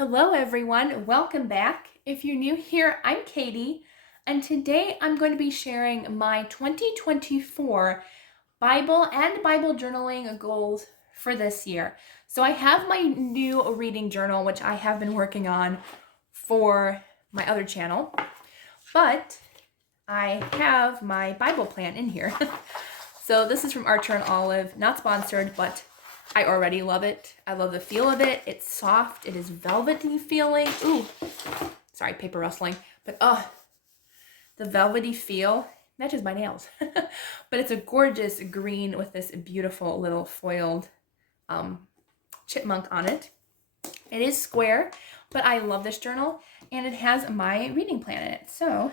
Hello, everyone. Welcome back. If you're new here, I'm Katie, and today I'm going to be sharing my 2024 Bible and Bible journaling goals for this year. So I have my new reading journal, which I have been working on for my other channel, but I have my Bible plan in here. So this is from Archer and Olive, not sponsored, but I already love it. I love the feel of it. It's soft. It is velvety feeling. Ooh, sorry, paper rustling. But the velvety feel matches my nails. But it's a gorgeous green with this beautiful little foiled chipmunk on it. It is square, but I love this journal, and it has my reading plan in it. So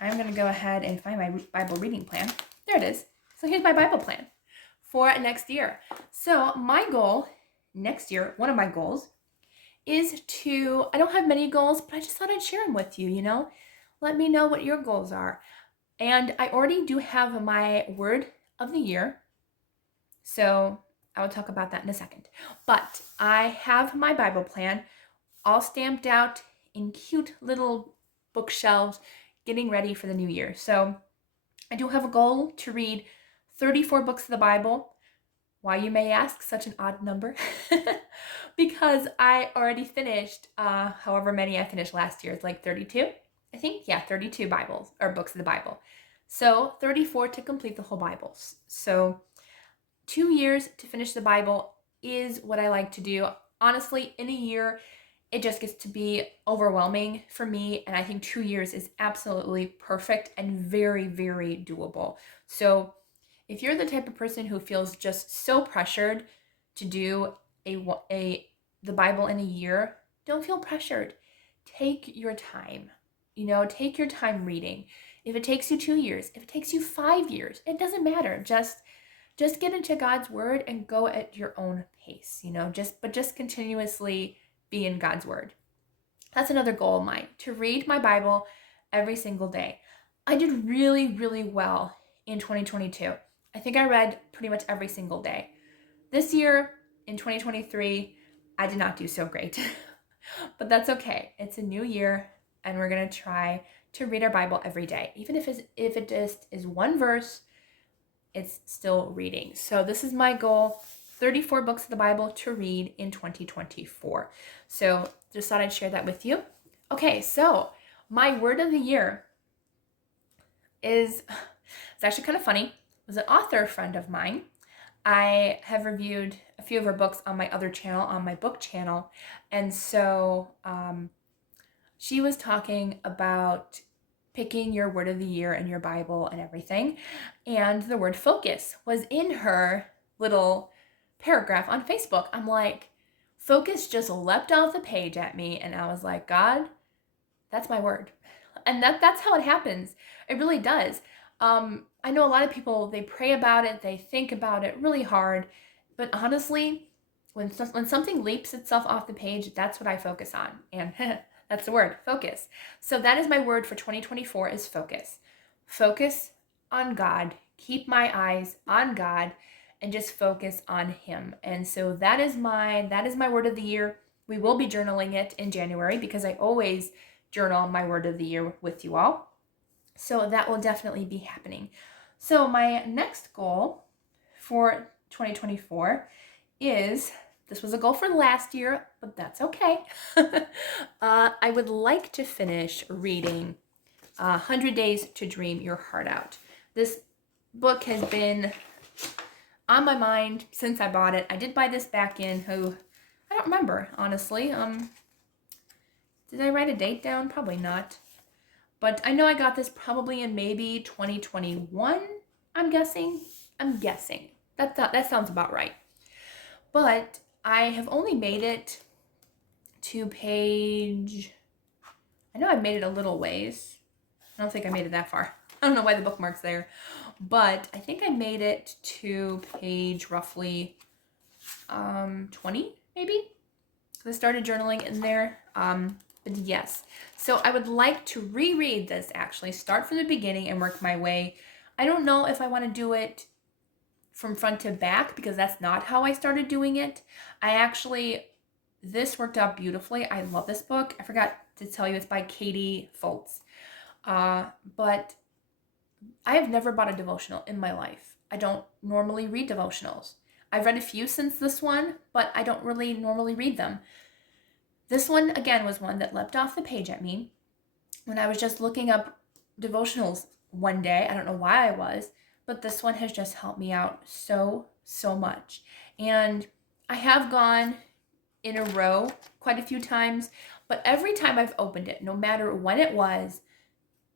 I'm going to go ahead and find my Bible reading plan. There it is. So here's my Bible plan for next year. So my goal next year, one of my goals, is to, I don't have many goals, but I just thought I'd share them with you, Let me know what your goals are. And I already do have my word of the year, so I will talk about that in a second. But I have my Bible plan all stamped out in cute little bookshelves, getting ready for the new year. So I do have a goal to read 34 books of the Bible. Why, you may ask, such an odd number? Because I already finished however many I finished last year. It's like 32, I think. Yeah, 32 Bibles or books of the Bible. So 34 to complete the whole Bible. So 2 years to finish the Bible is what I like to do. Honestly, in a year, it just gets to be overwhelming for me. And I think 2 years is absolutely perfect and very, very doable. So if you're the type of person who feels just so pressured to do the Bible in a year, don't feel pressured. Take your time. Take your time reading. If it takes you 2 years, if it takes you 5 years, it doesn't matter. Just get into God's word and go at your own pace, just continuously be in God's word. That's another goal of mine, to read my Bible every single day. I did really, really well in 2022. I think I read pretty much every single day. This year, in 2023, I did not do so great. But that's okay. It's a new year, and we're going to try to read our Bible every day. Even if it just is one verse, it's still reading. So this is my goal, 34 books of the Bible to read in 2024. So just thought I'd share that with you. Okay, so my word of the year it's actually kind of funny. It was an author friend of mine. I have reviewed a few of her books on my other channel, on my book channel. And so she was talking about picking your word of the year in your Bible and everything. And the word focus was in her little paragraph on Facebook. I'm like, focus just leapt off the page at me. And I was like, God, that's my word. And that's how it happens. It really does. I know a lot of people, they pray about it, they think about it really hard, but honestly, when something leaps itself off the page, that's what I focus on. And that's the word, focus. So that is my word for 2024 is focus. Focus on God. Keep my eyes on God and just focus on Him. And so that is my word of the year. We will be journaling it in January because I always journal my word of the year with you all. So that will definitely be happening. So my next goal for 2024 is, this was a goal for last year, but that's okay. I would like to finish reading 100 Days to Dream Your Heart Out. This book has been on my mind since I bought it. I did buy this back in, I don't remember, honestly. Did I write a date down? Probably not. But I know I got this probably in maybe 2021, I'm guessing. That sounds about right. But I have only made it to page, I know I've made it a little ways. I don't think I made it that far. I don't know why the bookmark's there. But I think I made it to page roughly 20, maybe. I started journaling in there. But yes, so I would like to reread this, actually, start from the beginning and work my way. I don't know if I want to do it from front to back because that's not how I started doing it. I actually this worked out beautifully. I love this book. I forgot to tell you it's by Katie Foltz. But I have never bought a devotional in my life. I don't normally read devotionals. I've read a few since this one, but I don't really normally read them. This one, again, was one that leapt off the page at me when I was just looking up devotionals one day. I don't know why I was, but this one has just helped me out so much. And I have gone in a row quite a few times, but every time I've opened it, no matter when it was,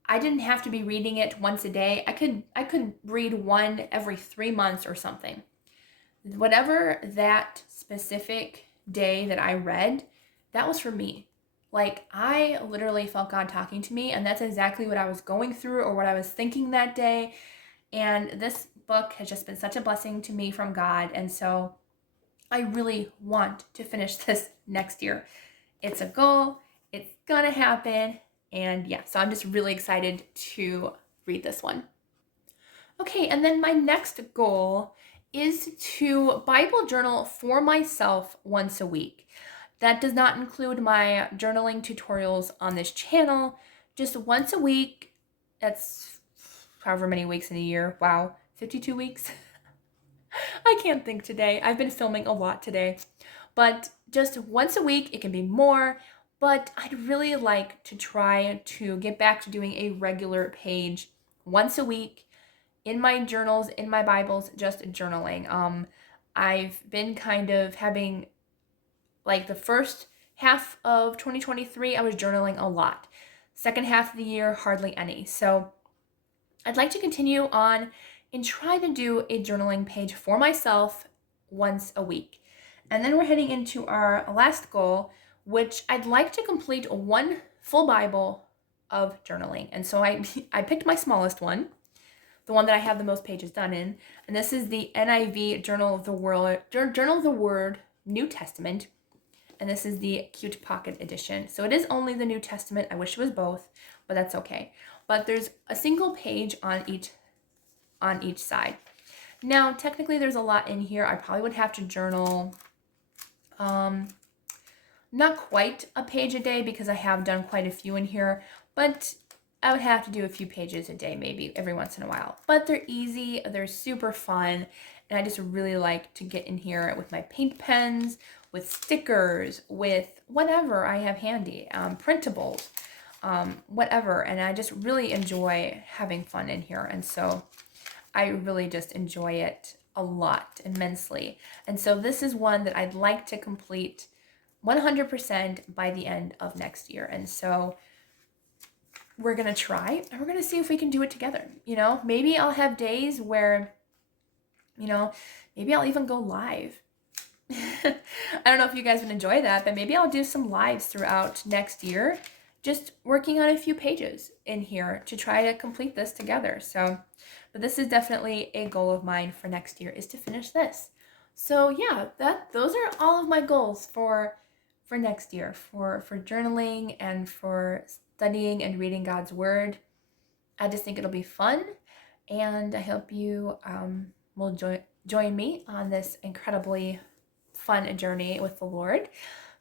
I didn't have to be reading it once a day. I could read one every 3 months or something. Whatever that specific day that I read, that was for me. Like, I literally felt God talking to me, and that's exactly what I was going through or what I was thinking that day. And this book has just been such a blessing to me from God. And so I really want to finish this next year. It's a goal. It's gonna happen. And yeah, so I'm just really excited to read this one. Okay, and then my next goal is to Bible journal for myself once a week. That does not include my journaling tutorials on this channel. Just once a week. That's however many weeks in a year. Wow, 52 weeks. I can't think today. I've been filming a lot today. But just once a week, it can be more. But I'd really like to try to get back to doing a regular page once a week in my journals, in my Bibles, just journaling. I've been kind of having, like, the first half of 2023, I was journaling a lot. Second half of the year, hardly any. So I'd like to continue on and try to do a journaling page for myself once a week. And then we're heading into our last goal, which I'd like to complete one full Bible of journaling. And so I picked my smallest one, the one that I have the most pages done in, and this is the NIV Journal of the Word New Testament, and this is the cute pocket edition. So it is only the New Testament. I wish it was both, but that's okay. But there's a single page on each side. Now, technically there's a lot in here. I probably would have to journal not quite a page a day because I have done quite a few in here, but I would have to do a few pages a day, maybe every once in a while. But they're easy, they're super fun, and I just really like to get in here with my paint pens, with stickers, with whatever I have handy, printables, whatever. And I just really enjoy having fun in here. And so I really just enjoy it a lot, immensely. And so this is one that I'd like to complete 100% by the end of next year. And so we're going to try, and we're going to see if we can do it together. Maybe I'll have days where, maybe I'll even go live. I don't know if you guys would enjoy that, but maybe I'll do some lives throughout next year, just working on a few pages in here to try to complete this together. So, but this is definitely a goal of mine for next year, is to finish this. So yeah, those are all of my goals for next year, for journaling and for studying and reading God's Word. I just think it'll be fun, and I hope you will join me on this incredibly fun journey with the Lord.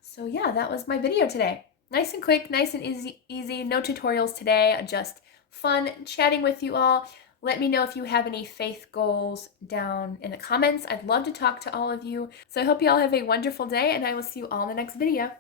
So yeah, that was my video today. Nice and quick, nice and easy. No tutorials today, just fun chatting with you all. Let me know if you have any faith goals down in the comments. I'd love to talk to all of you. So I hope you all have a wonderful day, and I will see you all in the next video.